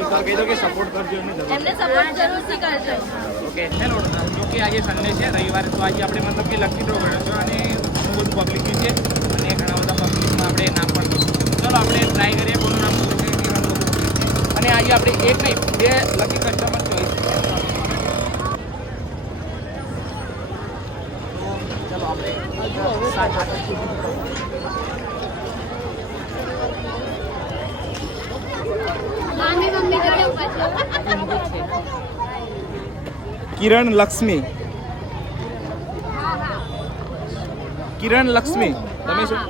એક વાર કહી દો કે સપોર્ટ કરજો એમને સપોર્ટ જરૂરથી કરજો. Okay hello. જો કે આજે સન્ડે છે, રવિવારે, તો આજે આપણે મતલબ કે લકી ડ્રો કર્યો છે અને ઘણું બધું પબ્લિક છે અને ઘણા બધા પબ્લિકમાં આપણે નામ પણ લખ્યું છે. ચલો આપણે ટ્રાય કરીએ કોનું નામ લખ્યું છે, અને આજે આપણે એક નહીં 2 લકી કસ્ટમર ચોઈસ છે. તો ચલો આપણે કિરણ લક્ષ્મી. કિરણ લક્ષ્મી તમે શું?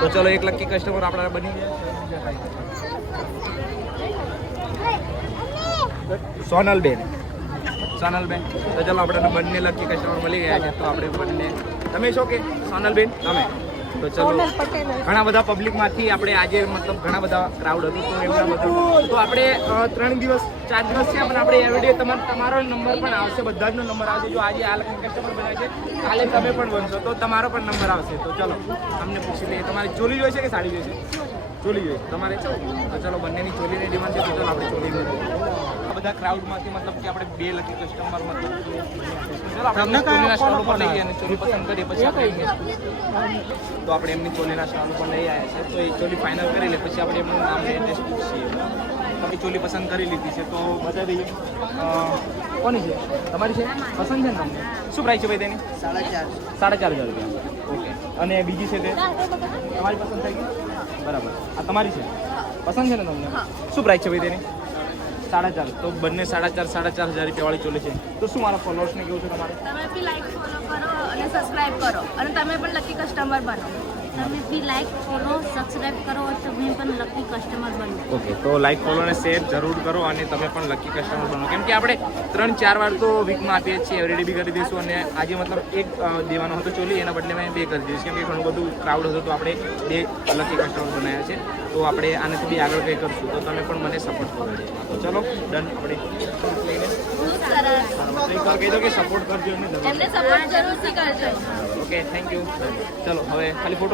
તો ચલો એક લકી કસ્ટમર આપણા બની ગયા. સોનલબેન. સોનલબેન, તો ચલો આપણે બંને લકી કસ્ટમર મળી ગયા છે. તો આપણે બંને, તમે છો કે સોનલબેન? તમે. તો ચલો ઘણા બધા પબ્લિકમાંથી આપણે આજે મતલબ ઘણા બધા ક્રાઉડ હતું, તો એમના બધા તો આપણે 3 દિવસ 4 દિવસ છે પણ આપણે એવરીડે તમારો નંબર પણ આવશે, બધા જનો નંબર આવશે. જો આજે આ લકી કસ્ટમર બન્યા છે, કાલે તમે પણ બનશો તો તમારો પણ નંબર આવશે. તો ચલો અમને પૂછી લઈએ, તમારે ચોલી જોઈશે કે સાડી જોઈશે? ચોલી જોઈએ તમારે. તો ચલો બંનેની ચોલીની ડિમાન્ડ છે, તો ચલો આપણે ચોલી લઈએ. આ બધા ક્રાઉડમાંથી મતલબ કે આપણે 2 લકી કસ્ટમર મતલબ ચલો આપણે ચોલીના સ્ટોલ ઉપર લઈ ગયા અને ચોલી પસંદ કરીએ પછી આપણે તો આપણે એમની ચોલીના સ્ટોલ ઉપર લઈ આવ્યા છે. તો એ ચોલી ફાઇનલ કરી લે પછી આપણે એમનું નામ એડ્રેસ પૂછીએ. તમે ચોલી પસંદ કરી લીધી છે તો બધા દઈએ. કોની છે? તમારી છે? પસંદ છે ને તમને? શું પ્રાઇસ છે ભાઈ તેની? 4,500 રૂપિયા. ઓકે. અને બીજી છે તે તમારી પસંદ થઈ ગઈ? બરાબર. આ તમારી છે? પસંદ છે ને તમને? શું પ્રાઇસ છે ભાઈ તેની? 4,500. તો બંને 4,500 રૂપિયાવાળી ચોલી છે. તો શું મારા ફોલોઅર્સને કેવું છે તમારે? તમે બી લાઈક ફોલો કરો અને સબસ્ક્રાઇબ કરો અને તમે પણ લકી કસ્ટમર બનો. તમે બી લાઈક ફોલો સબસ્ક્રાઇબ કરો તમે પણ લકી કસ્ટમર બનો. ઓકે, તો લાઈક ફોલો અને શેર જરૂર કરો અને તમે પણ લકી કસ્ટમર બનો. કેમ કે આપણે 3-4 વાર તો વીકમાં આપીએ છીએ, એવરીડે બી કરી દઈશું. અને આજે મતલબ એક દેવાનો હતો ચોલી, એના બદલે મેં 2 કરી દઈશ. કેમ કે ઘણું બધું ક્રાઉડ હતું તો આપણે 2 લકી કસ્ટમર બનાવ્યા છે. તો આપણે આનાથી બી આગળ કંઈ કરશું તો તમે પણ મને સપોર્ટ કરો. તો ચલો ડન. આપણે ખૂબ સરસ. એક વાર કહી દો કે સપોર્ટ કરજો એમને સપોર્ટ જરૂરથી કરજો. Okay, thank you. ચલો હવે ખાલી ફોટો